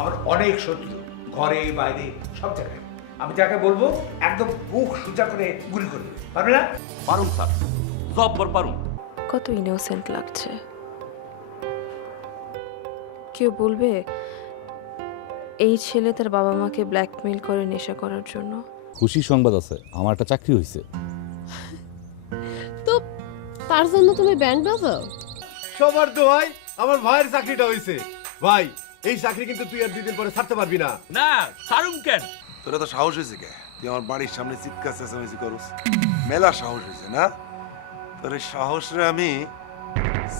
আমার অনেক শত্রু, ঘরে বাইরে সব জায়গায়। আমি যাকে বলবো একদম বুক সোজা করে গুলি করবে, পারবে না? পারুম স্যার, সব বার পারুম। কত ইনোসেন্ট লাগছে। কেউ বলবে এই ছেলে তার বাবা মাকে ব্ল্যাকমেইল করে নেশা করার জন্য। খুশি সংবাদ আছে, আমার একটা চাকরি হয়েছে। তো তার জন্য তুমি ব্যান্ড বাজাও? সবার দোয়াই আমার ভাইয়ের চাকরিটা হয়েছে। ভাই, এই চাকরি কিন্তু তুই আর 2 দিন পরে ছাড়তে পারবি না। না, সারুম কেন? তোরা তো সাহস হয়েছে কে? তুই আমার বাড়ির সামনে চিৎকার চেঁচামেচি করস, মেলা সাহস হয়েছে না? তোর এই সাহসরে আমি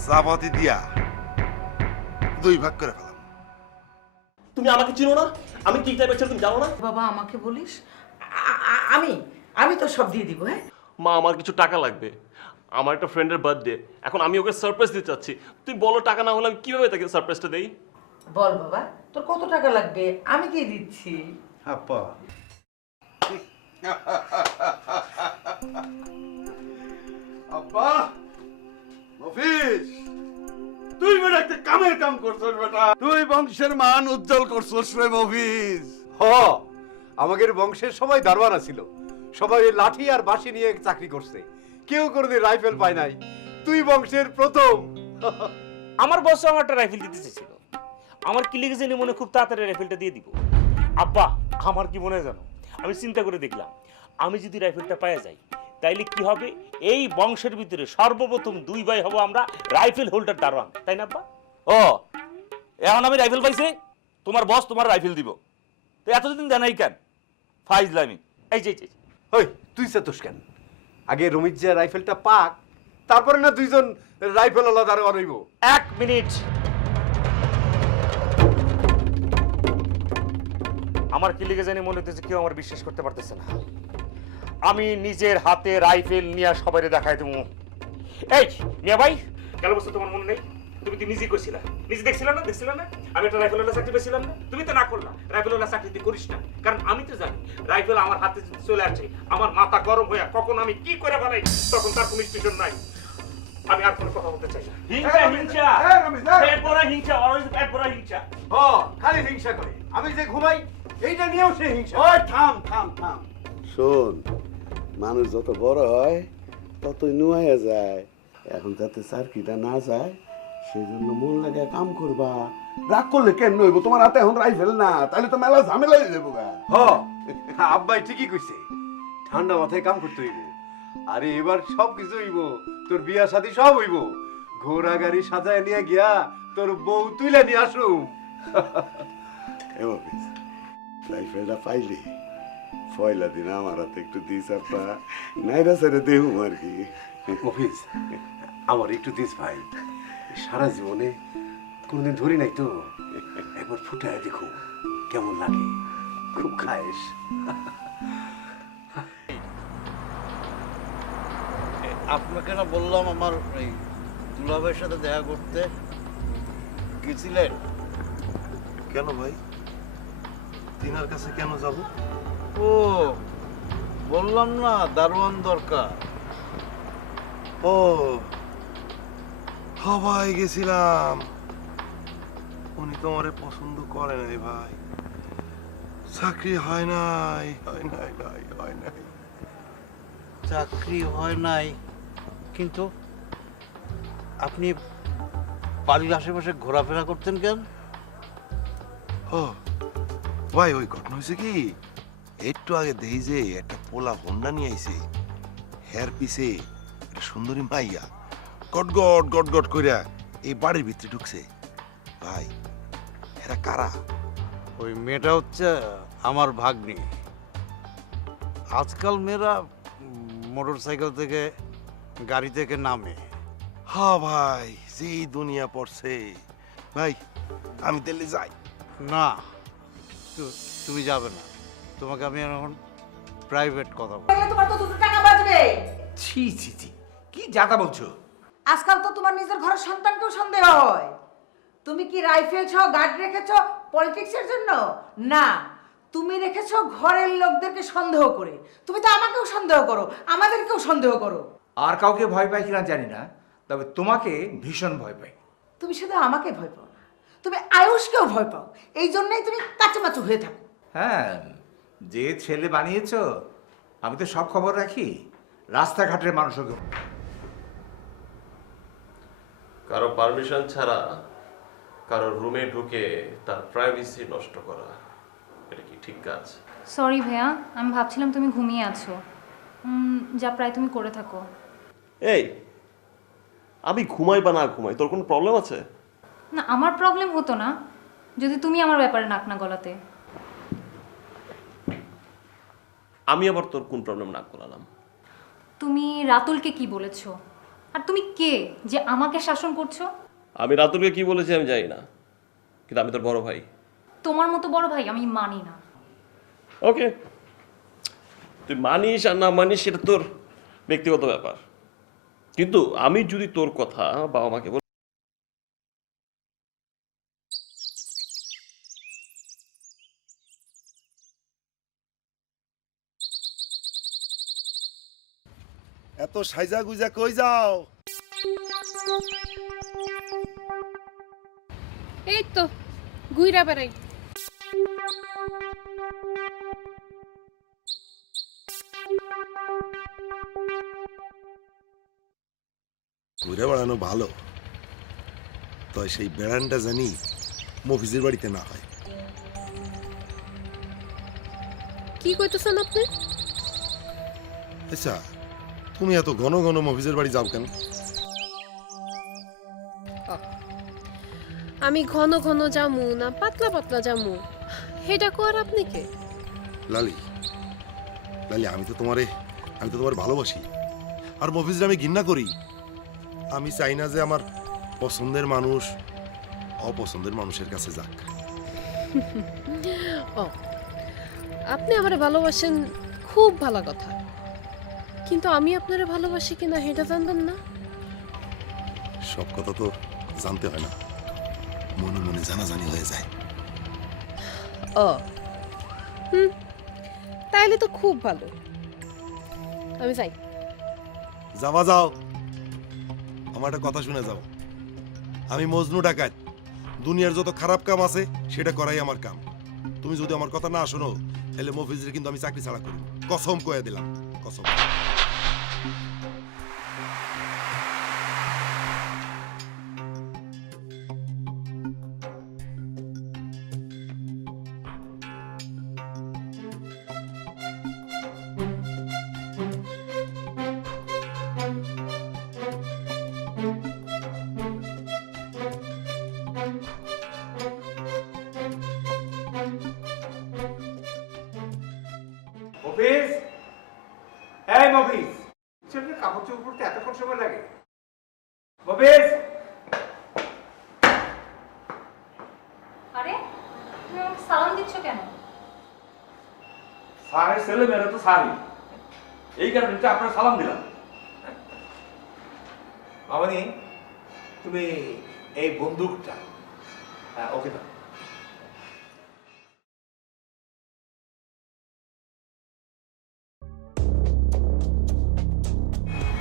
চাপাতি দিয়া 2 ভাগ করে ফেলাম। তুমি আমাকে চিনো না? আমি কি টাইপের ছেলে তুমি জানো না? বাবা আমাকে বলিস, আমি আমি তো সব দিয়ে দিব। হ্যাঁ মা, আমার কিছু টাকা লাগবে, আমার একটা ফ্রেন্ডের বার্থডে, এখন আমি ওকে সারপ্রাইজ দিতে চাচ্ছি। তুমি বলো টাকা না হলে আমি কিভাবে তাকে সারপ্রাইজটা দেই? বল বাবা, তোর কত টাকা লাগবে, আমি দিয়ে দিচ্ছি। আপা, আব্বা, মফিজ, তুই বেটা একটা কামের কাম করছস বেটা। তুই বংশের মান উজ্জ্বল করছস রে মফিজ। হ, আমাদের বংশের সবাই দারোয়ান ছিল, সবাই লাঠি আর বাঁশি নিয়ে চাকরি করছে, কেউ কোনোদিন রাইফেল পায় নাই। তুই বংশের প্রথম। আমার বস আমার একটা রাইফেল দিতে চেয়েছিল, আমার কি লেগেছে মনে খুব তাড়াতাড়ি রাইফেলটা দিয়ে দিব। আব্বা, আমার কি মনে হয় জানো, আমি চিন্তা করে দেখলাম আমি যদি রাইফেলটা পাওয়া যাই তাইলে কি হবে, এই বংশের ভিতরে সর্বপ্রথম 2 ভাই হব আমরা রাইফেল হোল্ডার দারোয়ান, তাই না আব্বা? ও এখন আমি রাইফেল পাইছি, তোমার বস তোমার রাইফেল দিব, তো এতদিন জানাই কেন ফাইজলামি? এই যে ওই তুই চেতস কেন? আগে রমিত যে রাইফেলটা পাক, তারপরে না 2 জন রাইফেল ওলা দারোয়ান হইব। 1 মিনিট, আমার কি লেগে জানি মনে হচ্ছে কেউ আমার বিশ্বাস করতে পারতেছে না। আমি নিজের হাতে রাইফেল নিয়ে সবাই দেখাই দেবো। এই মিয়া ভাই, গেল বছর তোমার মনে নেই? তুমি তো নিজেই কইছিলা, নিজে দেখছিলা না আমি একটা রাইফেলওয়ালা চাকরি পেয়েছিলাম না? তুমি তো না করলা, রাইফেলওয়ালা চাকরি তুই করিস না, কারণ আমি তো জানি রাইফেল আমার হাতে যদি চলে আসে আমার মাথা গরম হয়ে কখন আমি কি করে ফেলাই তখন তার কোনো স্টেশন নাই। আমি আর কোনো কথা বলতে চাই না। হিংসা পেট ভরা হিংসা, অলওয়েজ পেট ভরা হিংসা। ও খালি হিংসা করে, আমি যে ঘুমাই এইটা নিয়েও সে হিংসা। ওই থাম থাম থাম। শোন, মানুষ যত বড় হয় ততই নুয়াইয়া যায়। এখন যাতে চাকরিটা না যায় সেই জন্য মন লাগে কাম করবা। রাগ করলে কেন হইব? তোমার হাতে এখন রাইফেল না, তাহলে তো মেলা ঝামেলা হয়ে যাবো গা। হ, আব্বাই ঠিকই কইছে, ঠান্ডা মাথায় কাম করতে হইব। আরে এবার সব কিছু হইব, তোর বিয়া শাদী সব হইব। ঘোড়া গাড়ি সাজায় নিয়ে গিয়া তোর বউ তুইলা নিয়ে আসুম। রাইফেলটা পাইলি পয়লা দিন আমার হাতে একটু দিস আপা, নাইরা ছেড়ে দেবো আর কি। মফিজ, আমার একটু দিস ভাই, সারা জীবনে কোনদিন ধরি নাই তো, একবার ফুটায় দেখো কেমন লাগে, খুব খায়েস। আপনাকে না বললাম আমার এই দুলাভাইয়ের সাথে দেখা করতে গেছিলেন? কেন ভাই, তিনার কাছে কেন যাব? ও বললাম না দারোয়ান দরকার। ও সবাই গেছিলাম, উনি তো আমারে পছন্দ করে নাই ভাই। চাকরি হয় নাই, হয় নাই ভাই, হয় নাই। চাকরি হয় নাই, কিন্তু আপনি বাড়ির আশেপাশে ঘোরাফেরা করতেন কেন? ও ভাই, ওই ঘটনা হয়েছে কি, একটু আগে দেখি যে একটা পোলা হোন্ডা নিয়ে আইছে, হের পিছে একটা সুন্দরী মাইয়া গটগট গটগট কইরা এই বাড়ির ভিতরে ঢুকছে। ভাই, এরা কারা? ওই মেয়েটা হচ্ছে আমার ভাগ্নি। আজকাল মেয়েরা মোটর সাইকেল থেকে, গাড়ি থেকে নামে। হ্যাঁ ভাই, যেই দুনিয়া পড়ছে ভাই, আমি দিল্লি যাই। না, তুমি যাবে না, তোমাকে আমি এখন প্রাইভেট কথা বলবো। তোমার তো 2 টাকা বাজবে। ছি ছি ছি, কি যাতা বলছো? আজকাল তো তোমার নিজের ঘরের সন্তানকেও সন্দেহ হয়। তুমি কি রাইফেল সহ গার্ড রেখেছো পলিটিক্সের জন্য? না, তুমি রেখেছো ঘরের লোকদেরকে সন্দেহ করে। তুমি তো আমাকেও সন্দেহ করো, আমাদেরকেও সন্দেহ করো। আর কাউকে ভয় পাই কিনা জানি না, তবে তোমাকে ভীষণ ভয় পাই। তুমি শুধু আমাকে ভয় পাও না, তুমি আয়ুষকেও ভয় পাও। এই জন্যই তুমি কাচুমাচু হয়ে থাকো। হ্যাঁ, যে ছেলে বানিয়েছো, আমি তো সব খবর রাখি, রাস্তাঘাটের মানুষকে। কারো পারমিশন ছাড়া কারো রুমে ঢুকে তার প্রাইভেসি নষ্ট করা, এটা কি ঠিক কাজ? সরি ভাইয়া, আমি ভাবছিলাম তুমি ঘুমিয়ে আছো। যা প্রায় তুমি করে থাকো। এই, আমি ঘুমাই বা না ঘুমাই, তোর কোনো প্রবলেম আছে? না, আমার প্রবলেম হতো না যদি তুমি আমার ব্যাপারে নাক না গলাতে। আমি আবার তোর কোন প্রবলেম না গলালাম? তুমি রাতুলকে কি বলেছো? আর তুমি কে যে আমাকে শাসন করছো? আমি রাতুলকে কি বলেছি আমি জানি না, কিন্তু আমি তোর বড় ভাই। তোমার মতো বড় ভাই আমি মানি না। ওকে, তুই মানিস আর না মানিস সেটা তোর ব্যক্তিগত ব্যাপার, কিন্তু আমি যদি তোর কথা বাবা মাকে বলি, এত সাইজা গুজা কই যাও? এই তো ঘুইরা বেড়াই। ঘুরে বেড়ানো ভালো, তো সেই বেড়ানটা জানি মফিজের বাড়িতে না হয়। কি কইতেছেন আপনি? আচ্ছা, তুমি এত ঘন ঘন মফিজের বাড়ি যাও কেন? আমি ঘন ঘন জামু না পাতলা পাতলা জামু, সেটা কর আপনি কে? লালি, লালি, আমি তো তোমার ভালোবাসি, আর মফিজরে আমি ঘৃণা করি। আমি চাই না যে আমার পছন্দের মানুষ অপছন্দের মানুষের কাছে যাক। ও, আপনি আমারে ভালোবাসেন, খুব ভালো কথা, কিন্তু আমি আপনারে ভালোবাসি কিনা সেটা জানতাম না। সব কথা তো জানতে হয় না, মনে মনে জানাজানি হয়ে যায়। ও, তাইলে তো খুব ভালো। আমি যাই। যাওয়া যাও, আমার একটা কথা শুনে যাও। আমি মজনু ডাকাত, দুনিয়ার যত খারাপ কাম আছে সেটা করাই আমার কাম। তুমি যদি আমার কথা না শোনো, তাহলে মফিজের কিন্তু আমি চাকরি ছাড়া করি, কসম কয়ে দিলাম, কসম। মফিজ, এই মফিজ, ছেলের কাপড় চোপড় পরতে এতক্ষণ সময় লাগে? মফিজ, আরে তুমি আমাকে সালাম দিচ্ছ কেন? স্যারের ছেলে মেয়েরা তো স্যারই, এই কারণে তো আপনার সালাম দিলাম। মামনি, তুমি এই বন্দুকটা ওকে দাও।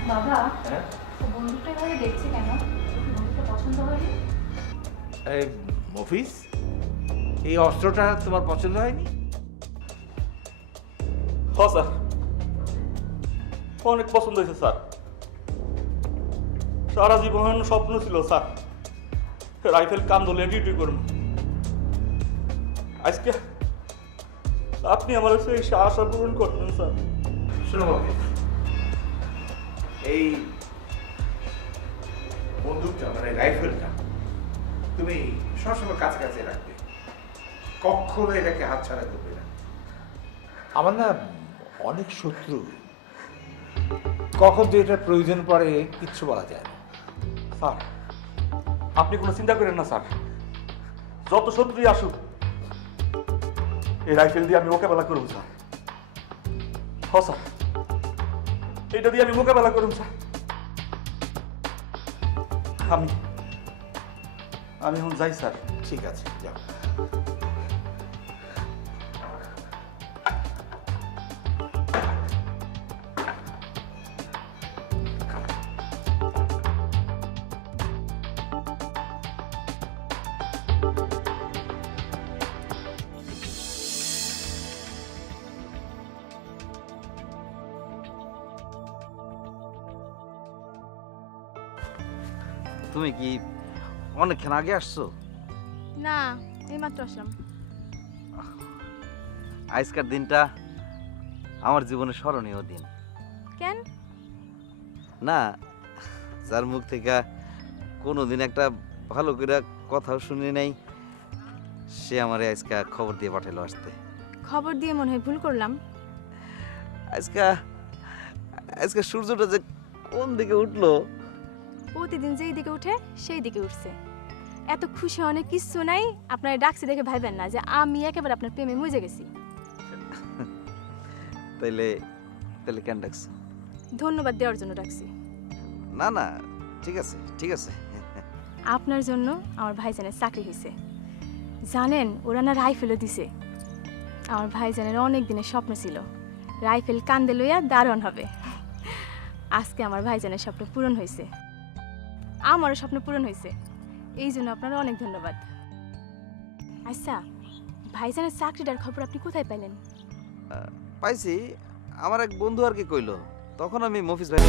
বাবা, হ্যাঁ, বন্ধুটা এভাবে দেখছে কেন? পছন্দ হয়নি? এই মফিজ, এই অস্ত্রটা তোমার পছন্দ হয়নি? হ স্যার, অনেক পছন্দ হয়েছে স্যার। সারা জীবন স্বপ্ন ছিল স্যার রাইফেল কাম ধরে ডিউটি করব। আজকে আপনি আমার সেই আশা পূরণ করতেন স্যার। শোনো মফিজ, এই বন্দুকটা মানে রাইফেলটা তুমি সবসময় কাছাকাছি রাখবে, কখনো এটাকে হাতছাড়া করবে না। আমার না অনেক শত্রু, কখন যে এটার প্রয়োজন পড়ে কিচ্ছু বলা যায় না। স্যার আপনি কোনো চিন্তা করেন না স্যার, যত শত্রুই আসুক এই রাইফেল দিয়ে আমি মোকাবেলা করব স্যার। হ স্যার, এটা দিয়ে আমি মোকাবেলা করব স্যার। আমি এখন যাই স্যার। ঠিক আছে, যাও। তুমি কি অনেকক্ষণ আগে আসছো? না, এইমাত্র আসলাম। আজকের দিনটা আমার জীবনে স্মরণীয় দিন। কেন? না, যার মুখ থেকে কোনোদিন একটা ভালো করে কথাও শুনি নাই, সে আমারে আজকে খবর দিয়ে পাঠালো আসতে। খবর দিয়ে মনে হয় ভুল করলাম। আজকে সূর্যটা যে কোন দিকে উঠলো। প্রতিদিন যেই দিকে উঠে সেই দিকে উঠছে। এত খুশি অনেক কিছু নাই। আপনার ডাকছি দেখে ভাইবেন না যে আমি একেবারে আপনার প্রেমে মজে গেছি। তাইলে তাইলে কেন ডাকছো? ধন্যবাদ দেওয়ার জন্য ডাকছি। না না, ঠিক আছে ঠিক আছে। আপনার জন্য আমার ভাইজানের চাকরি হয়েছে। জানেন, ওরা না রাইফেলও দিছে। আমার ভাইজানের অনেক দিনের স্বপ্ন ছিল রাইফেল কান্দে লইয়া দারুণ হবে। আজকে আমার ভাইজানের স্বপ্ন পূরণ হয়েছে, আমারও স্বপ্ন পূরণ হয়েছে। এই জন্য আপনার অনেক ধন্যবাদ। আচ্ছা, ভাইজানের চাকরিটার খবর আপনি কোথায় পেলেন? পাইছি, আমার এক বন্ধু আর কি কইলো, তখন আমি মফিজ ভাই